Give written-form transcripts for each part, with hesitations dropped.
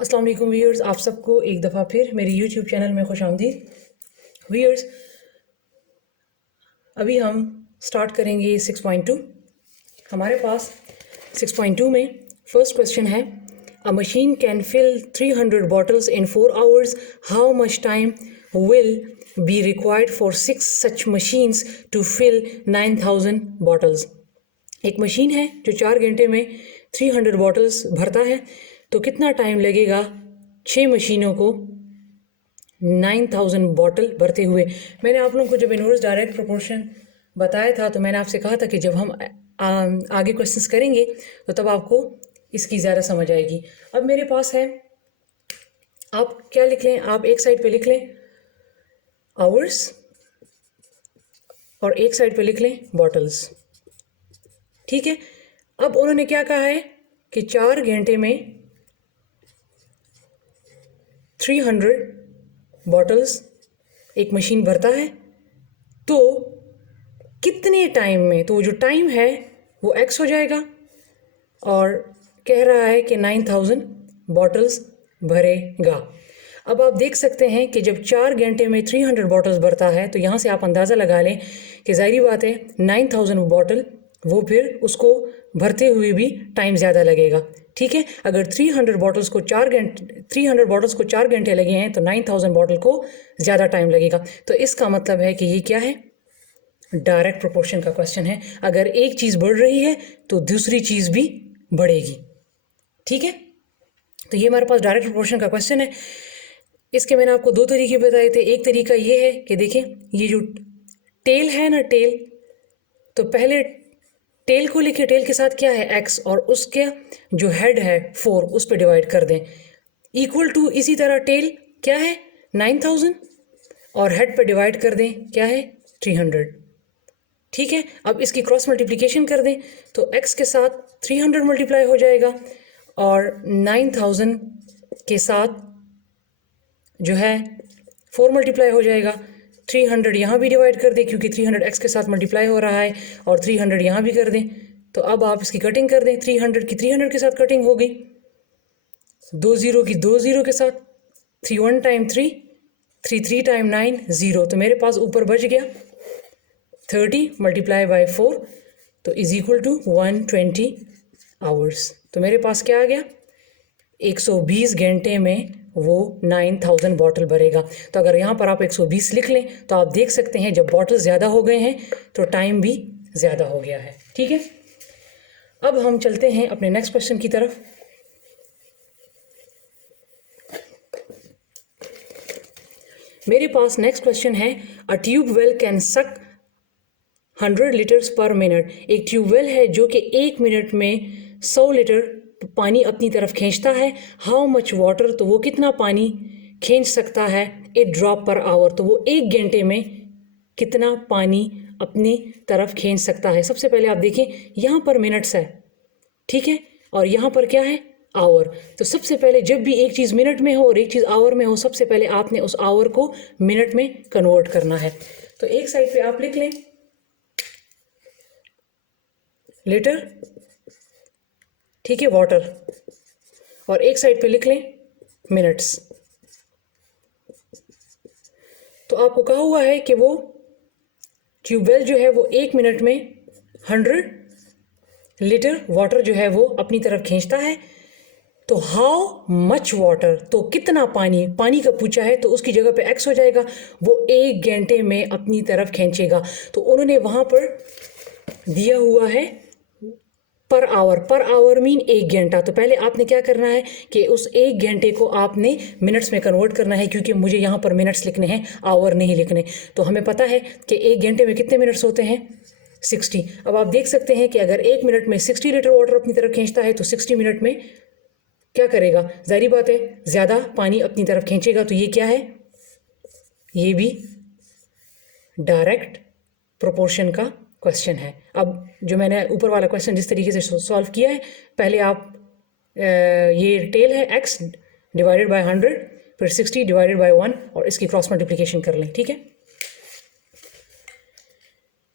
अस्सलाम वालेकुम व्यूअर्स, आप सबको एक दफ़ा फिर मेरे यूट्यूब चैनल में खुशामदीद। व्यूअर्स, अभी हम स्टार्ट करेंगे 6.2। हमारे पास 6.2 में फर्स्ट क्वेश्चन है, a machine can fill 300 bottles in 4 hours, how much time will be required for 6 such machines to fill 9000 bottles. एक मशीन है जो 4 घंटे में 300 बॉटल्स भरता है, तो कितना टाइम लगेगा 6 मशीनों को 9000 बॉटल भरते हुए। मैंने आप लोगों को जब इनवर्स डायरेक्ट प्रोपोर्शन बताया था तो मैंने आपसे कहा था कि जब हम आगे क्वेश्चंस करेंगे तो तब आपको इसकी ज़्यादा समझ आएगी। अब मेरे पास है, आप क्या लिख लें, आप एक साइड पे लिख लें आवर्स और एक साइड पे लिख लें बॉटल्स। ठीक है। अब उन्होंने क्या कहा है कि 4 घंटे में 300 बॉटल्स एक मशीन भरता है, तो कितने टाइम में, तो जो टाइम है वो x हो जाएगा और कह रहा है कि 9000 बॉटल्स भरेगा। अब आप देख सकते हैं कि जब 4 घंटे में 300 बॉटल्स भरता है तो यहाँ से आप अंदाज़ा लगा लें कि ज़ाहिर बात है 9000 बॉटल वो फिर उसको भरते हुए भी टाइम ज़्यादा लगेगा। ठीक है, अगर 300 बॉटल्स को 4 घंटे लगे हैं तो 9000 बॉटल को ज़्यादा टाइम लगेगा। तो इसका मतलब है कि ये क्या है, डायरेक्ट प्रोपोर्शन का क्वेश्चन है। अगर एक चीज़ बढ़ रही है तो दूसरी चीज़ भी बढ़ेगी। ठीक है, तो ये हमारे पास डायरेक्ट प्रोपोर्शन का क्वेश्चन है। इसके मैंने आपको 2 तरीके बताए थे। एक तरीका ये है कि देखें, ये जो टेल है ना, टेल, तो पहले टेल को लिखे, टेल के साथ क्या है x, और उसके जो हेड है 4 उस पर डिवाइड कर दें, इक्वल टू इसी तरह टेल क्या है 9000 और हेड पर डिवाइड कर दें क्या है 300। ठीक है, अब इसकी क्रॉस मल्टीप्लिकेशन कर दें तो x के साथ 300 मल्टीप्लाई हो जाएगा और 9000 के साथ जो है 4 मल्टीप्लाई हो जाएगा। 300 यहाँ भी डिवाइड कर दें क्योंकि 300 x के साथ मल्टीप्लाई हो रहा है, और 300 यहाँ भी कर दें। तो अब आप इसकी कटिंग कर दें, 300 की 300 के साथ कटिंग हो गई, 2 0 की 2 0 के साथ, 3 1 टाइम 3, 3 3 टाइम 9 0। तो मेरे पास ऊपर बच गया 30 मल्टीप्लाई बाई 4, तो इज इक्वल टू 120 आवर्स। तो मेरे पास क्या आ गया, 120 घंटे में वो 9000 बॉटल भरेगा। तो अगर यहाँ पर आप 120 लिख लें तो आप देख सकते हैं जब बॉटल ज़्यादा हो गए हैं तो टाइम भी ज़्यादा हो गया है। ठीक है, अब हम चलते हैं अपने नेक्स्ट क्वेश्चन की तरफ। मेरे पास नेक्स्ट क्वेश्चन है, अ ट्यूब वेल कैन सक 100 लीटर्स पर मिनट। एक ट्यूबवेल है जो कि 1 मिनट में 100 लीटर पानी अपनी तरफ खींचता है। हाउ मच वाटर, तो वो कितना पानी खींच सकता है, ए ड्रॉप पर आवर, तो वो 1 घंटे में कितना पानी अपनी तरफ खींच सकता है। सबसे पहले आप देखें, यहाँ पर मिनट्स है, ठीक है, और यहाँ पर क्या है, आवर। तो सबसे पहले जब भी एक चीज़ मिनट में हो और एक चीज़ आवर में हो, सबसे पहले आपने उस आवर को मिनट में कन्वर्ट करना है। तो एक साइड पे आप लिख लें लीटर, ठीक है, वाटर, और एक साइड पे लिख लें मिनट्स। तो आपको कहा हुआ है कि वो ट्यूबवेल जो है वो 1 मिनट में 100 लीटर वाटर जो है वो अपनी तरफ खींचता है। तो हाउ मच वाटर, तो कितना पानी, पानी का पूछा है तो उसकी जगह पे x हो जाएगा, वो 1 घंटे में अपनी तरफ खींचेगा। तो उन्होंने वहाँ पर दिया हुआ है पर आवर मीन 1 घंटा। तो पहले आपने क्या करना है कि उस 1 घंटे को आपने मिनट्स में कन्वर्ट करना है, क्योंकि मुझे यहाँ पर मिनट्स लिखने हैं, आवर नहीं लिखने। तो हमें पता है कि 1 घंटे में कितने मिनट्स होते हैं, 60। अब आप देख सकते हैं कि अगर 1 मिनट में 60 लीटर वाटर अपनी तरफ खींचता है तो 60 मिनट में क्या करेगा, जाहिर बात है ज़्यादा पानी अपनी तरफ खींचेगा। तो ये क्या है, ये भी डायरेक्ट प्रोपोर्शन का क्वेश्चन है। अब जो मैंने ऊपर वाला क्वेश्चन जिस तरीके से सॉल्व किया है, पहले आप ये टेल है x डिवाइडेड बाय 100, फिर 60 डिवाइडेड बाय 1 और इसकी क्रॉस मल्टीप्लिकेशन कर लें। ठीक है,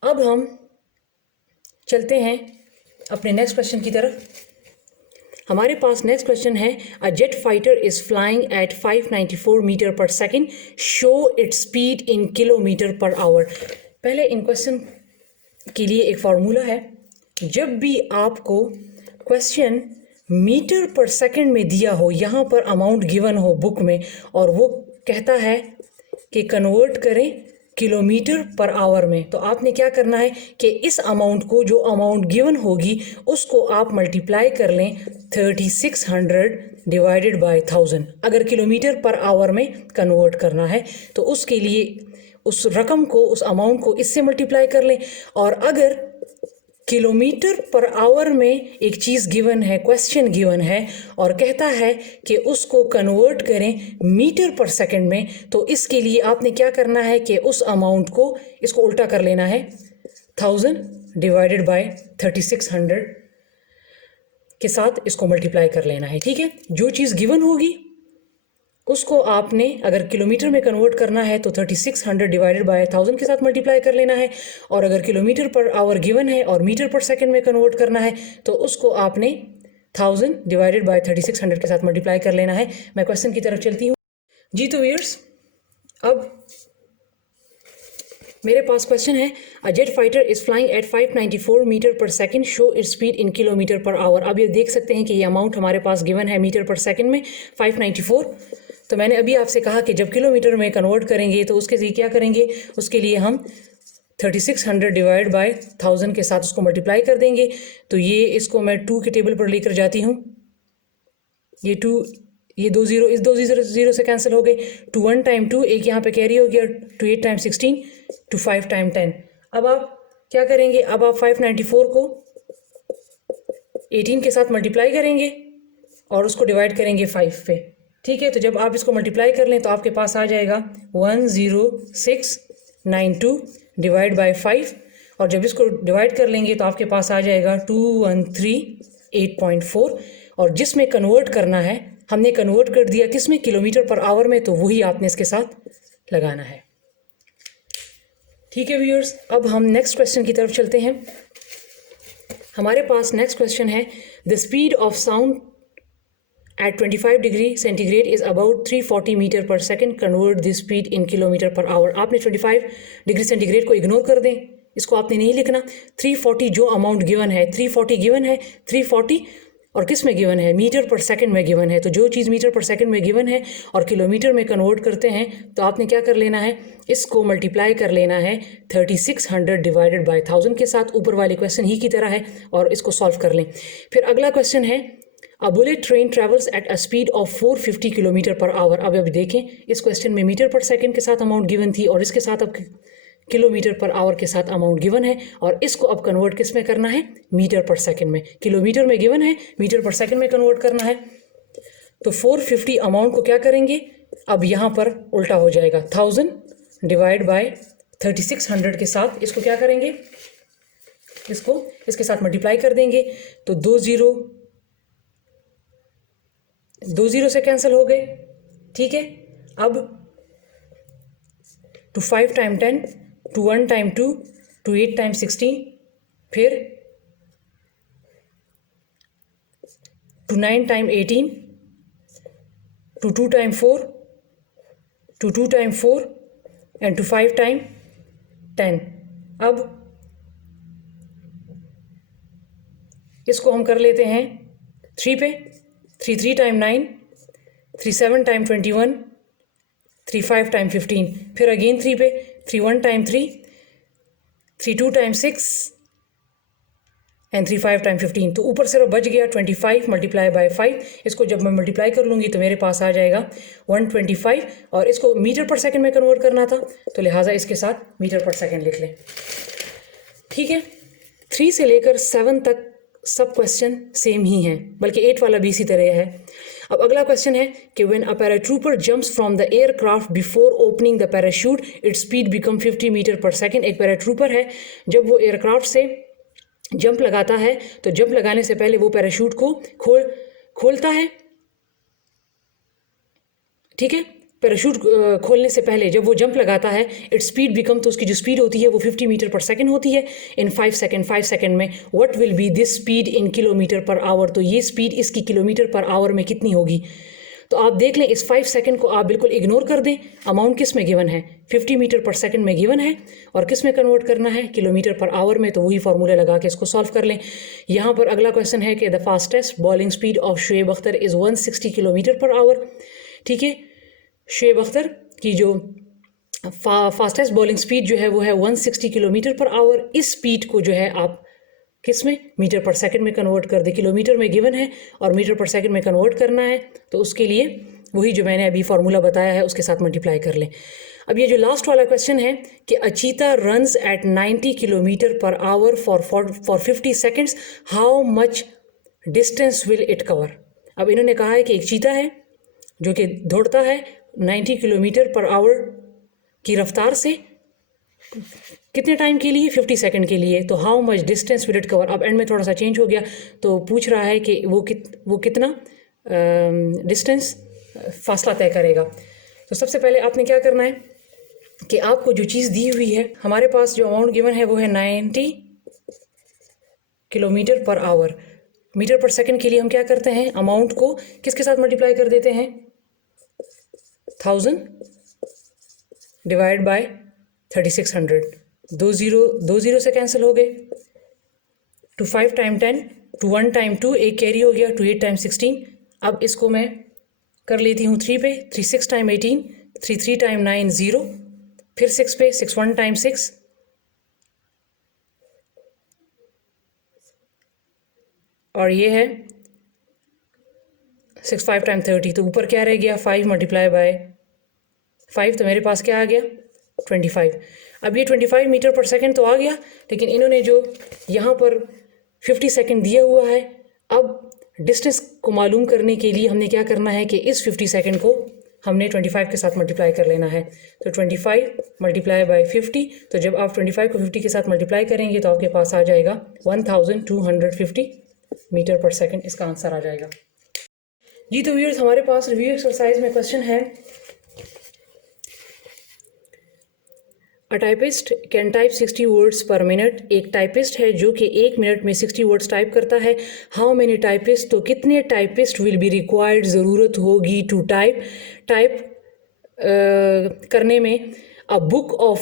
अब हम चलते हैं अपने नेक्स्ट क्वेश्चन की तरफ। हमारे पास नेक्स्ट क्वेश्चन है, a jet fighter is flying at 594 meter per second, show its speed in kilometer per hour. पहले इन क्वेश्चन के लिए एक फार्मूला है, जब भी आपको क्वेश्चन मीटर पर सेकंड में दिया हो, यहाँ पर अमाउंट गिवन हो बुक में, और वो कहता है कि कन्वर्ट करें किलोमीटर पर आवर में, तो आपने क्या करना है कि इस अमाउंट को, जो अमाउंट गिवन होगी, उसको आप मल्टीप्लाई कर लें 3600 डिवाइडेड बाय 1000। अगर किलोमीटर पर आवर में कन्वर्ट करना है तो उसके लिए उस रकम को, उस अमाउंट को इससे मल्टीप्लाई कर लें। और अगर किलोमीटर पर आवर में एक चीज़ गिवन है, क्वेश्चन गिवन है, और कहता है कि उसको कन्वर्ट करें मीटर पर सेकंड में, तो इसके लिए आपने क्या करना है कि उस अमाउंट को, इसको उल्टा कर लेना है, 1000 डिवाइडेड बाय 3600 के साथ इसको मल्टीप्लाई कर लेना है। ठीक है, जो चीज़ गिवन होगी उसको आपने अगर किलोमीटर में कन्वर्ट करना है तो 3600 डिवाइडेड बाय 1000 के साथ मल्टीप्लाई कर लेना है, और अगर किलोमीटर पर आवर गिवन है और मीटर पर सेकंड में कन्वर्ट करना है तो उसको आपने 1000 डिवाइडेड बाय 3600 के साथ मल्टीप्लाई कर लेना है। मैं क्वेश्चन की तरफ चलती हूँ जी। तो व्यूअर्स, अब मेरे पास क्वेश्चन है, a jet fighter is flying at 594 meter per second, show its speed in kilometer per hour. अब ये देख सकते हैं कि ये अमाउंट हमारे पास गिवन है मीटर पर सेकंड में 594। तो मैंने अभी आपसे कहा कि जब किलोमीटर में कन्वर्ट करेंगे तो उसके लिए क्या करेंगे, उसके लिए हम 3600 डिवाइड बाय 1000 के साथ उसको मल्टीप्लाई कर देंगे। तो ये, इसको मैं 2 के टेबल पर लेकर जाती हूँ, ये 2, ये 2 जीरो, इस 2 जीरो से कैंसिल हो गए, 2 1 टाइम 2, एक यहाँ पे कैरी हो गया, 2 8 टाइम 16, 2 5 टाइम 10। अब आप क्या करेंगे, अब आप 594 को 18 के साथ मल्टीप्लाई करेंगे और उसको डिवाइड करेंगे 5 पे। ठीक है, तो जब आप इसको मल्टीप्लाई कर लें तो आपके पास आ जाएगा 10692 डिवाइड बाय 5, और जब इसको डिवाइड कर लेंगे तो आपके पास आ जाएगा 2138.4, और जिसमें कन्वर्ट करना है हमने कन्वर्ट कर दिया किस में, किलोमीटर पर आवर में, तो वही आपने इसके साथ लगाना है। ठीक है व्यूअर्स, अब हम नेक्स्ट क्वेश्चन की तरफ चलते हैं। हमारे पास नेक्स्ट क्वेश्चन है, the speed of sound at 25 degree centigrade is about 340 meter per second, convert this speed in kilometer per hour. आपने 25 डिग्री सेंटीग्रेड को इग्नोर कर दें, इसको आपने नहीं लिखना। 340 जो अमाउंट गिवन है, 340 गिवन है, 340 और किस में गिवन है, मीटर पर सेकंड में गिवन है। तो जो चीज़ मीटर पर सेकंड में गिवन है और किलोमीटर में कन्वर्ट करते हैं तो आपने क्या कर लेना है, इसको मल्टीप्लाई कर लेना है 3600 डिवाइडेड बाय 1000 के साथ, ऊपर वाले क्वेश्चन ही की तरह है, और इसको सॉल्व कर लें। फिर अगला क्वेश्चन है, a bullet train travels at a speed of 450 kilometre per hour. अब देखें, इस क्वेश्चन में मीटर पर सेकंड के साथ अमाउंट गिवन थी और इसके साथ अब किलोमीटर पर आवर के साथ अमाउंट गिवन है, और इसको अब कन्वर्ट किस में करना है, मीटर पर सेकंड में। किलोमीटर में गिवन है, मीटर पर सेकंड में कन्वर्ट करना है। तो 450 अमाउंट को क्या करेंगे, अब यहाँ पर उल्टा हो जाएगा, 1000 डिवाइड बाय 3600 के साथ इसको क्या करेंगे, इसको इसके साथ मल्टीप्लाई कर देंगे। तो 2 जीरो से कैंसिल हो गए। ठीक है, अब 2 5 टाइम 10, 2 1 टाइम 2, 2 8 टाइम 16, फिर 2 9 time 18, 2 2 time 4, 2 2 time 4 and 2 5 time 10। अब इसको हम कर लेते हैं 3 पे, 3 3 टाइम 9, 3 7 टाइम 21, 3 5 टाइम 15, फिर अगेन 3 पे, 3 1 टाइम 3, 3 2 टाइम 6 एंड 3 5 टाइम 15। तो ऊपर सिर्फ बच गया 25 मल्टीप्लाई बाय 5। इसको जब मैं मल्टीप्लाई कर लूँगी तो मेरे पास आ जाएगा 125, और इसको मीटर पर सेकंड में कन्वर्ट करना था तो लिहाजा इसके साथ मीटर पर सेकंड लिख लें। ठीक है, 3 से लेकर 7 तक सब क्वेश्चन सेम ही हैं, बल्कि 8 वाला भी इसी तरह है। अब अगला क्वेश्चन है कि when a paratrooper jumps from the aircraft before opening the parachute its speed become 50 metre per second. एक पैराट्रूपर है, जब वो एयरक्राफ्ट से जंप लगाता है तो जंप लगाने से पहले वो पैराशूट को खोलता है। ठीक है, पैराशूट खोलने से पहले जब वो जंप लगाता है, इट्स स्पीड बिकम, तो उसकी जो स्पीड होती है वो 50 मीटर पर सेकंड होती है इन 5 सेकंड में। What will be this speed in kilometer per our, तो ये स्पीड इसकी किलोमीटर पर आवर में कितनी होगी। तो आप देख लें इस 5 सेकंड को आप बिल्कुल इग्नोर कर दें। अमाउंट किस में गिवन है, 50 मीटर पर सेकंड में गिवन है, और किस में कन्वर्ट करना है, किलोमीटर पर आवर में। तो वही फार्मूला लगा के इसको सॉल्व कर लें। यहाँ पर अगला क्वेश्चन है कि the fastest bowling speed of Shoaib Akhtar is 160 kilometre per our. ठीक है, शुएब अख्तर की जो फास्टेस्ट बॉलिंग स्पीड जो है वो है 160 किलोमीटर पर आवर। इस स्पीड को जो है आप किस में, मीटर पर सेकंड में कन्वर्ट कर दे। किलोमीटर में गिवन है और मीटर पर सेकंड में कन्वर्ट करना है, तो उसके लिए वही जो मैंने अभी फार्मूला बताया है उसके साथ मल्टीप्लाई कर लें। अब ये जो लास्ट वाला क्वेश्चन है कि अ चीता runs at 90 kilometre per hour for 50 seconds, how much distance will it cover. अब इन्होंने कहा है कि एक चीता है जो कि दौड़ता है 90 किलोमीटर पर आवर की रफ्तार से, कितने टाइम के लिए, 50 सेकंड के लिए। तो how much distance will it cover. अब एंड में थोड़ा सा चेंज हो गया, तो पूछ रहा है कि वो कितना डिस्टेंस, फासला तय करेगा। तो सबसे पहले आपने क्या करना है कि आपको जो चीज़ दी हुई है, हमारे पास जो अमाउंट गिवन है वो है 90 kilometre per our. Metre per second के लिए हम क्या करते हैं, अमाउंट को किसके साथ मल्टीप्लाई कर देते हैं, 1000 डिवाइड बाय 3600। दो जीरो से कैंसिल हो गए, टू 5 टाइम 10, टू 1 टाइम 2, एक कैरी हो गया, टू 8 टाइम 16। अब इसको मैं कर लेती हूँ 3 पे, 3 6 टाइम 18, 3 3 टाइम 9 0, फिर 6 पे, 6 1 टाइम 6, और ये है 6 5 टाइम 30। तो ऊपर क्या रह गया, 5 मल्टीप्लाई बाय 5, तो मेरे पास क्या आ गया, 25। अब ये 25 मीटर पर सेकंड तो आ गया, लेकिन इन्होंने जो यहाँ पर 50 सेकंड दिया हुआ है, अब डिस्टेंस को मालूम करने के लिए हमने क्या करना है कि इस 50 सेकंड को हमने 25 के साथ मल्टीप्लाई कर लेना है। तो 25 मल्टीप्लाई बाय 50, तो जब आप 25 को 50 के साथ मल्टीप्लाई करेंगे तो आपके पास आ जाएगा 1250 मीटर पर सेकंड, इसका आंसर आ जाएगा जी। तो व्यूअर्स, हमारे पास रिव्यू एक्सरसाइज में क्वेश्चन है, a typist can type 60 words per minute. एक टाइपिस्ट है जो कि 1 मिनट में 60 वर्ड्स टाइप करता है। हाउ मेनी टाइपिस्ट, तो कितने टाइपिस्ट विल बी रिक्वायर्ड, ज़रूरत होगी टू टाइप करने में। अ बुक ऑफ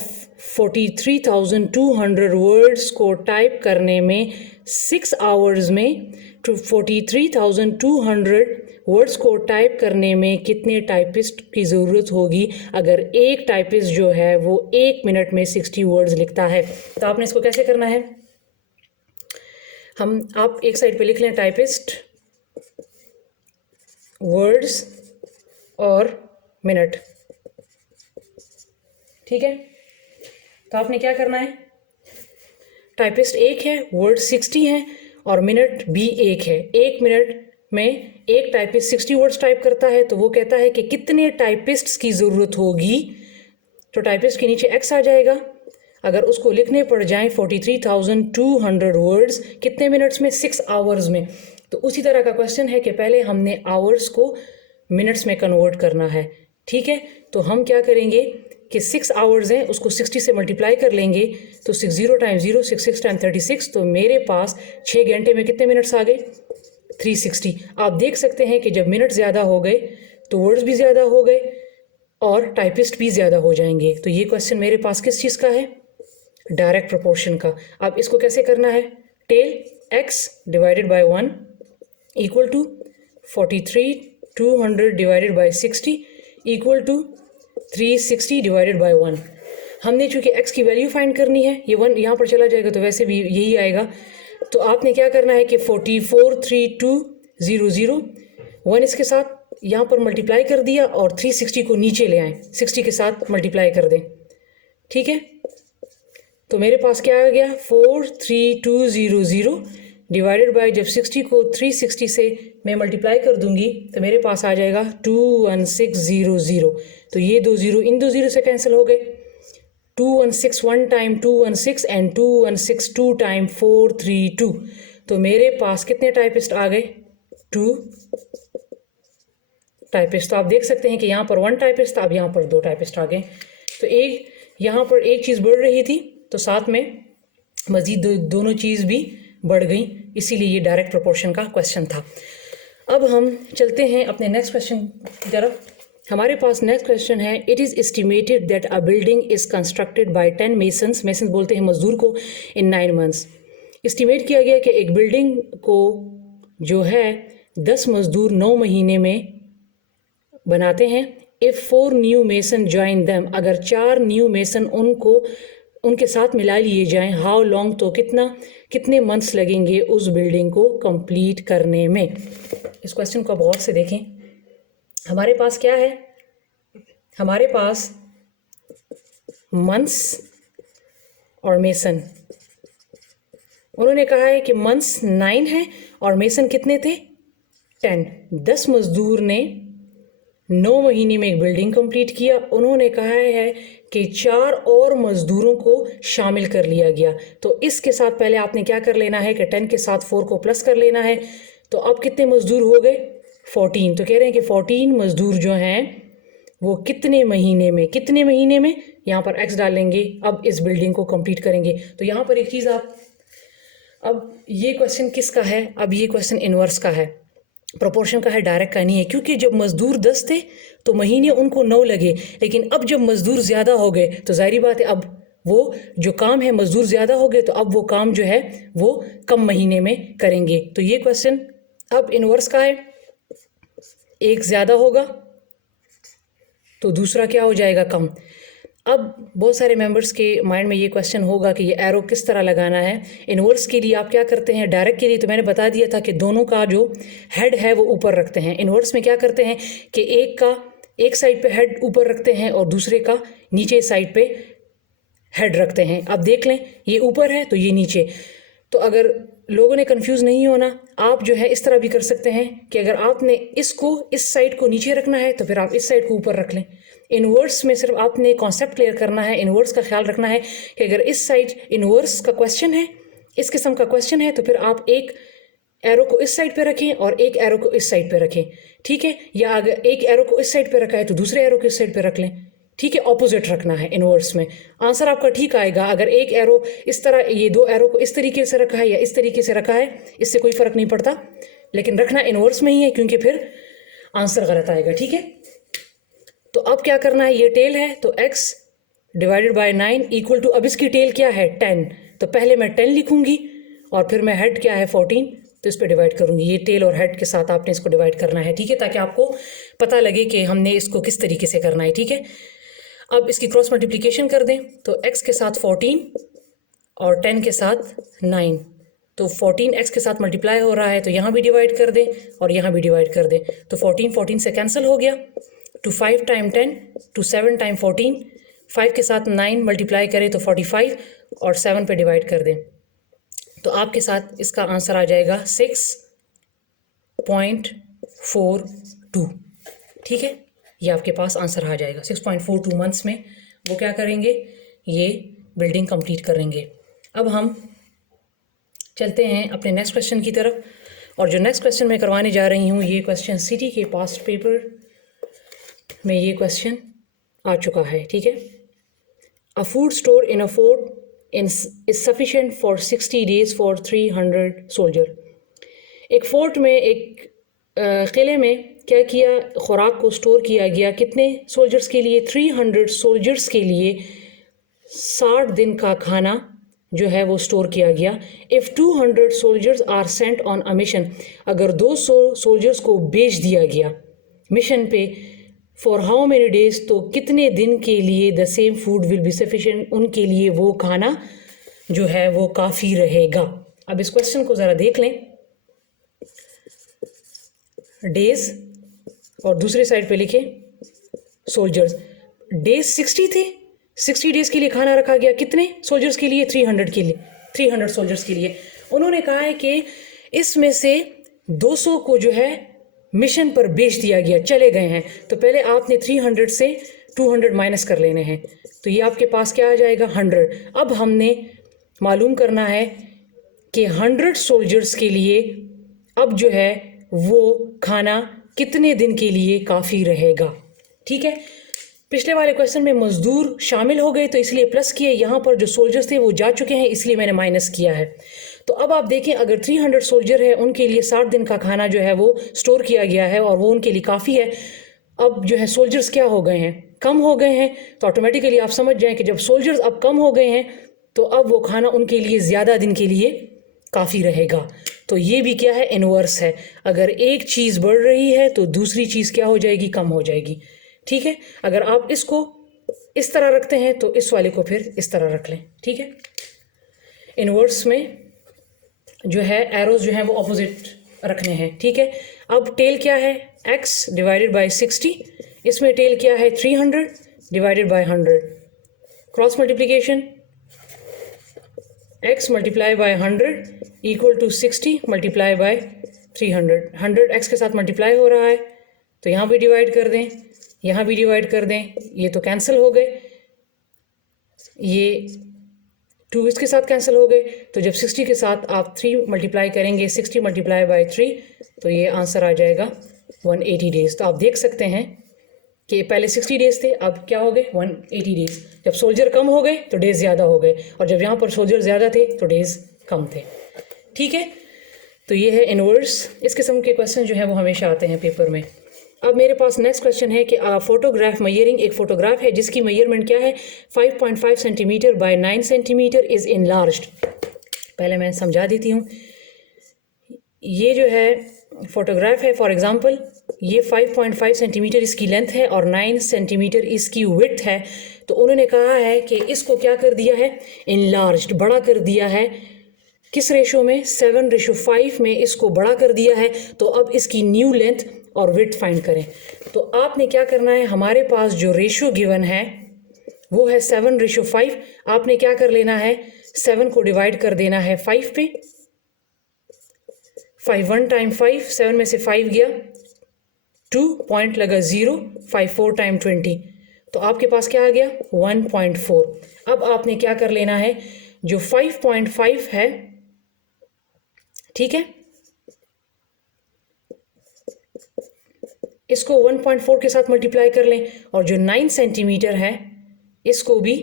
43,200 वर्ड्स को टाइप करने में 6 आवर्स में, टू 43,200 वर्ड्स को टाइप करने में कितने टाइपिस्ट की ज़रूरत होगी अगर एक टाइपिस्ट जो है वो 1 मिनट में 60 वर्ड्स लिखता है। तो आपने इसको कैसे करना है, आप एक साइड पे लिख लें टाइपिस्ट, वर्ड्स और मिनट। ठीक है, तो आपने क्या करना है, टाइपिस्ट एक है, वर्ड 60 हैं और मिनट भी एक है। 1 मिनट में एक टाइपिस्ट 60 वर्ड्स टाइप करता है, तो वो कहता है कि कितने टाइपिस्ट्स की ज़रूरत होगी। तो टाइपिस्ट के नीचे एक्स आ जाएगा, अगर उसको लिखने पड़ जाएं 43,200 वर्ड्स कितने मिनट्स में, 6 आवर्स में। तो उसी तरह का क्वेश्चन है कि पहले हमने आवर्स को मिनट्स में कन्वर्ट करना है। ठीक है, तो हम क्या करेंगे कि 6 आवर्स हैं, उसको 60 से मल्टीप्लाई कर लेंगे, तो 60 टाइम 0, 6 टाइम 36, तो मेरे पास 6 घंटे में कितने मिनट्स आ गए, 360। आप देख सकते हैं कि जब मिनट ज़्यादा हो गए तो वर्ड्स भी ज़्यादा हो गए और टाइपिस्ट भी ज़्यादा हो जाएंगे। तो ये क्वेश्चन मेरे पास किस चीज़ का है, डायरेक्ट प्रोपोर्शन का। अब इसको कैसे करना है, tail x divided by 1 equal to 43,200 divided by 60 equal to 360 divided by 1। हमने चूंकि x की वैल्यू फाइंड करनी है, ये 1 यहाँ पर चला जाएगा तो वैसे भी यही आएगा। तो आपने क्या करना है कि 443200 1 इसके साथ यहाँ पर मल्टीप्लाई कर दिया और 360 को नीचे ले आए, 60 के साथ मल्टीप्लाई कर दें। ठीक है, तो मेरे पास क्या आ गया, 43200 डिवाइडेड बाय, जब 60 को 360 से मैं मल्टीप्लाई कर दूंगी तो मेरे पास आ जाएगा 21600। तो ये 2 जीरो इन 2 जीरो से कैंसिल हो गए, 216 1 टाइम 216 एंड 216 2 टाइम 432। तो मेरे पास कितने टाइपिस्ट आ गए, 2 टाइपिस्ट। तो आप देख सकते हैं कि यहाँ पर 1 टाइपिस्ट था, अब यहाँ पर 2 टाइपिस्ट आ गए। तो एक यहाँ पर एक चीज़ बढ़ रही थी तो साथ में मज़ीद दोनों चीज़ भी बढ़ गई, इसीलिए ये डायरेक्ट प्रोपोर्शन का क्वेश्चन था। अब हम चलते हैं अपने नेक्स्ट क्वेश्चन की तरफ। हमारे पास नेक्स्ट क्वेश्चन है, it is estimated that a building is constructed by 10 masons, masons बोलते हैं मजदूर को, इन 9 मंथ्स। एस्टिमेट किया गया कि एक बिल्डिंग को जो है 10 मजदूर 9 महीने में बनाते हैं। If 4 new mason join them, अगर 4 न्यू मेसन उनके साथ मिला लिए जाएं, हाउ लॉन्ग, तो कितने मंथ्स लगेंगे उस बिल्डिंग को कंप्लीट करने में। इस क्वेश्चन को आप गौर से देखें। हमारे पास क्या है, हमारे पास मंथ्स और मेसन। उन्होंने कहा है कि मंथ्स 9 है और मेसन कितने थे, 10। 10 मजदूर ने 9 महीने में एक बिल्डिंग कंप्लीट किया। उन्होंने कहा है कि 4 और मजदूरों को शामिल कर लिया गया। तो इसके साथ पहले आपने क्या कर लेना है कि 10 के साथ 4 को प्लस कर लेना है। तो अब कितने मजदूर हो गए, 14। तो कह रहे हैं कि 14 मजदूर जो हैं वो कितने महीने में यहाँ पर x डालेंगे, अब इस बिल्डिंग को कंप्लीट करेंगे। तो यहाँ पर एक चीज़ अब ये क्वेश्चन किसका है, अब ये क्वेश्चन इनवर्स का है, प्रोपोर्शन का है, डायरेक्ट का नहीं है। क्योंकि जब मजदूर 10 थे तो महीने उनको 9 लगे, लेकिन अब जब मजदूर ज़्यादा हो गए तो जाहिर बात है अब वो जो काम है, मजदूर ज़्यादा हो गए तो अब वो काम जो है वो कम महीने में करेंगे। तो ये क्वेश्चन अब इनवर्स का है, एक ज़्यादा होगा तो दूसरा क्या हो जाएगा, कम। अब बहुत सारे मेंबर्स के माइंड में ये क्वेश्चन होगा कि ये एरो किस तरह लगाना है। इनवर्स के लिए आप क्या करते हैं, डायरेक्ट के लिए तो मैंने बता दिया था कि दोनों का जो हेड है वो ऊपर रखते हैं। इनवर्स में क्या करते हैं कि एक साइड पे हेड ऊपर रखते हैं और दूसरे का नीचे साइड पे हेड रखते हैं। अब देख लें, ये ऊपर है तो ये नीचे। तो अगर लोगों ने कंफ्यूज नहीं होना, आप जो है इस तरह भी कर सकते हैं कि अगर आपने इस साइड को नीचे रखना है तो फिर आप इस साइड को ऊपर रख लें। इनवर्स में सिर्फ आपने कॉन्सेप्ट क्लियर करना है, इनवर्स का ख्याल रखना है कि अगर इस साइड इनवर्स का क्वेश्चन है, इस किस्म का क्वेश्चन है, तो फिर आप एक एरो को इस साइड पे रखें और एक एरो को इस साइड पे रखें, ठीक है। या अगर एक एरो को इस साइड पे रखा है तो दूसरे एरो को इस साइड पे रख लें, ठीक है। ऑपोजिट रखना है इनवर्स में, आंसर आपका ठीक आएगा। अगर एक एरो इस तरह, ये 2 एरो को इस तरीके से रखा है या इस तरीके से रखा है, इससे कोई फ़र्क नहीं पड़ता, लेकिन रखना इनवर्स में ही है क्योंकि फिर आंसर गलत आएगा, ठीक है। तो अब क्या करना है, ये टेल है तो x divided by 9 equal to, अब इसकी टेल क्या है, 10। तो पहले मैं 10 लिखूंगी और फिर मैं हेड क्या है 14, तो इस पर डिवाइड करूंगी। ये टेल और हेड के साथ आपने इसको डिवाइड करना है, ठीक है, ताकि आपको पता लगे कि हमने इसको किस तरीके से करना है, ठीक है। अब इसकी क्रॉस मल्टीप्लिकेशन कर दें तो x के साथ 14 और 10 के साथ 9, तो 14 x के साथ मल्टीप्लाई हो रहा है तो यहाँ भी डिवाइड कर दें और यहाँ भी डिवाइड कर दें। तो 14 से कैंसिल हो गया, टू 5 टाइम 10 टू 7 टाइम 14, 5 के साथ 9 मल्टीप्लाई करें तो 45 और 7 पे डिवाइड कर दें तो आपके साथ इसका आंसर आ जाएगा 6.42, ठीक है। ये आपके पास आंसर आ जाएगा 6.42 मंथ्स में वो क्या करेंगे, ये बिल्डिंग कंप्लीट करेंगे। अब हम चलते हैं अपने नेक्स्ट क्वेश्चन की तरफ, और जो नेक्स्ट क्वेश्चन मैं करवाने जा रही हूँ, ये क्वेश्चन सिटी के पास्ट पेपर में ये क्वेश्चन आ चुका है, ठीक है। अ food store in a fort is sufficient for 60 days for 300 soldier. एक फोर्ट में, एक किले में क्या किया, खुराक को स्टोर किया गया, कितने सोल्जर्स के लिए, 300 सोल्जर्स के लिए 60 दिन का खाना जो है वो स्टोर किया गया। If 200 soldiers are sent on a mission, अगर 200 सोल्जर्स को भेज दिया गया मिशन पे, फॉर हाउ मेनी डेज, तो कितने दिन के लिए the same food will be sufficient, उनके लिए वो खाना जो है वो काफ़ी रहेगा। अब इस क्वेश्चन को ज़रा देख लें, डेज और दूसरे साइड पे लिखे सोल्जर्स। डेज 60 थे, 60 डेज के लिए खाना रखा गया, कितने सोल्जर्स के लिए, 300 के लिए, 300 सोल्जर्स के लिए। उन्होंने कहा है कि इसमें से 200 को जो है मिशन पर भेज दिया गया, चले गए हैं। तो पहले आपने 300 से 200 माइनस कर लेने हैं, तो ये आपके पास क्या आ जाएगा, 100। अब हमने मालूम करना है कि 100 सोल्जर्स के लिए अब जो है वो खाना कितने दिन के लिए काफ़ी रहेगा। ठीक है, पिछले वाले क्वेश्चन में मज़दूर शामिल हो गए तो इसलिए प्लस किए, यहाँ पर जो सोल्जर्स थे वो जा चुके हैं इसलिए मैंने माइनस किया है। तो अब आप देखें, अगर 300 सोल्जर है उनके लिए 60 दिन का खाना जो है वो स्टोर किया गया है और वो उनके लिए काफ़ी है। अब जो है सोल्जर्स क्या हो गए हैं, कम हो गए हैं, तो ऑटोमेटिकली आप समझ जाएं कि जब सोल्जर्स अब कम हो गए हैं तो अब वो खाना उनके लिए ज़्यादा दिन के लिए काफ़ी रहेगा। तो ये भी क्या है, इनवर्स है। अगर एक चीज़ बढ़ रही है तो दूसरी चीज़ क्या हो जाएगी, कम हो जाएगी। ठीक है, अगर आप इसको इस तरह रखते हैं तो इस वाले को फिर इस तरह रख लें। ठीक है, इनवर्स में जो है एरोज जो है वो ऑपोजिट रखने हैं। ठीक है, अब टेल क्या है, x डिवाइडेड बाय 60, इसमें टेल क्या है 300 divided by 100, cross multiplication x multiply by 100 equal to 60 multiply by 300। 100 x के साथ मल्टीप्लाई हो रहा है तो यहाँ भी डिवाइड कर दें, यहाँ भी डिवाइड कर दें, ये तो कैंसिल हो गए, ये 2 इसके साथ कैंसिल हो गए। तो जब 60 के साथ आप 3 मल्टीप्लाई करेंगे, 60 मल्टीप्लाई बाय 3, तो ये आंसर आ जाएगा 180 डेज। तो आप देख सकते हैं कि पहले 60 डेज थे, अब क्या हो गए 180 डेज। जब सोल्जर कम हो गए तो डेज ज़्यादा हो गए, और जब यहाँ पर सोल्जर ज़्यादा थे तो डेज कम थे। ठीक है, तो ये है इनवर्स। इस किस्म के क्वेश्चन जो है वो हमेशा आते हैं पेपर में। अब मेरे पास नेक्स्ट क्वेश्चन है कि फोटोग्राफ मयरिंग, एक फ़ोटोग्राफ है जिसकी मयरमेंट क्या है 5.5 centimetre bye 9 centimetre is enlarged. पहले मैं समझा देती हूँ। ये जो है फ़ोटोग्राफ है, फॉर एग्ज़ाम्पल ये 5.5 सेंटीमीटर इसकी लेंथ है और 9 सेंटीमीटर इसकी विड्थ है। तो उन्होंने कहा है कि इसको क्या कर दिया है, इनलार्ज्ड, बड़ा कर दिया है। किस रेशो में, 7:5 में इसको बड़ा कर दिया है। तो अब इसकी न्यू लेंथ और विड्थ फाइंड करें। तो आपने क्या करना है, हमारे पास जो रेशो गिवन है वो है 7:5। आपने क्या कर लेना है, 7 को डिवाइड कर देना है 5 पे। 5 1 टाइम 5, 7 में से 5 गया 2, पॉइंट लगा 0, 5 4 टाइम 20, तो आपके पास क्या आ गया 1.4। अब आपने क्या कर लेना है, जो 5.5 है, ठीक है, इसको 1.4 के साथ मल्टीप्लाई कर लें, और जो 9 सेंटीमीटर है इसको भी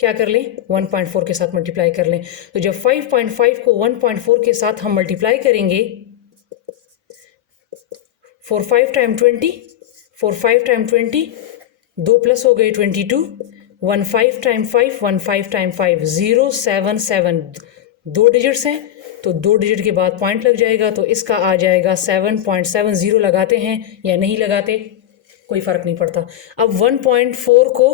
क्या कर लें, 1.4 के साथ मल्टीप्लाई कर लें। तो जब 5.5 को 1.4 के साथ हम मल्टीप्लाई करेंगे, 4 5 टाइम 20, 4 5 टाइम 20, 2 प्लस हो गए 22, 1 5 टाइम 5, 1 5 टाइम 5, 0 7 7, 2 डिजिट्स हैं तो 2 डिजिट के बाद पॉइंट लग जाएगा, तो इसका आ जाएगा 7.70। लगाते हैं या नहीं लगाते कोई फ़र्क नहीं पड़ता। अब 1.4 को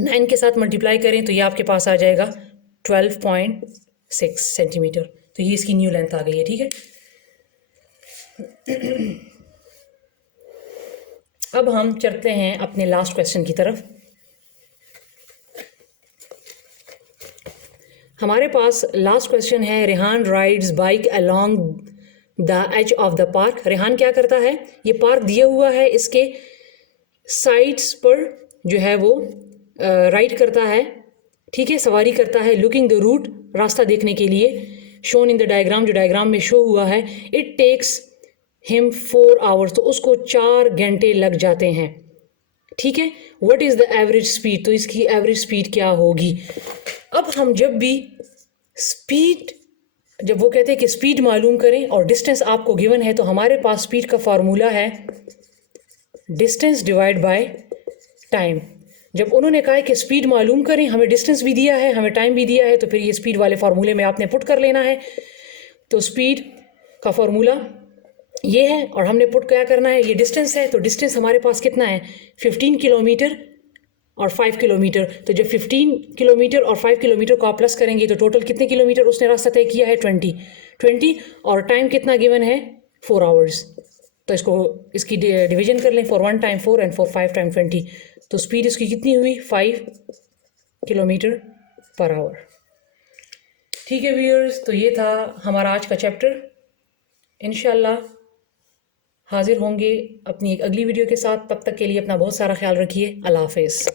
9 के साथ मल्टीप्लाई करें तो ये आपके पास आ जाएगा 12.6 सेंटीमीटर। तो ये इसकी न्यू लेंथ आ गई है। ठीक है, अब हम चलते हैं अपने लास्ट क्वेश्चन की तरफ। हमारे पास लास्ट क्वेश्चन है, Rehan rides bike along the edge of the park. Rehan क्या करता है, ये पार्क दिया हुआ है, इसके साइड्स पर जो है वो राइड करता है, ठीक है, सवारी करता है। लुकिंग द रूट, रास्ता देखने के लिए, शोन इन द डायग्राम, जो डायग्राम में शो हुआ है। इट टेक्स हिम 4 आवर्स, तो उसको 4 घंटे लग जाते हैं। ठीक है, what is the average speed, तो इसकी एवरेज स्पीड क्या होगी। अब हम जब भी स्पीड, जब वो कहते हैं कि स्पीड मालूम करें और डिस्टेंस आपको गिवन है, तो हमारे पास स्पीड का फार्मूला है डिस्टेंस डिवाइड बाय टाइम। जब उन्होंने कहा है कि स्पीड मालूम करें, हमें डिस्टेंस भी दिया है, हमें टाइम भी दिया है, तो फिर ये स्पीड वाले फार्मूले में आपने पुट कर लेना है। तो स्पीड का फार्मूला ये है, और हमने पुट क्या करना है, ये डिस्टेंस है, तो डिस्टेंस हमारे पास कितना है 15 किलोमीटर और 5 किलोमीटर। तो जब 15 किलोमीटर और 5 किलोमीटर को आप प्लस करेंगे तो टोटल कितने किलोमीटर उसने रास्ता तय किया है 20, और टाइम कितना गिवन है 4 आवर्स। तो इसको इसकी डिवीजन कर लें, 4 1 टाइम 4 एंड 4 5 टाइम 20, तो स्पीड इसकी कितनी हुई 5 किलोमीटर पर आवर। ठीक है व्यूअर्स, तो ये था हमारा आज का चैप्टर। इंशाल्लाह हाजिर होंगे अपनी एक अगली वीडियो के साथ। तब तक के लिए अपना बहुत सारा ख्याल रखिए। अल्लाह हाफ़िज़।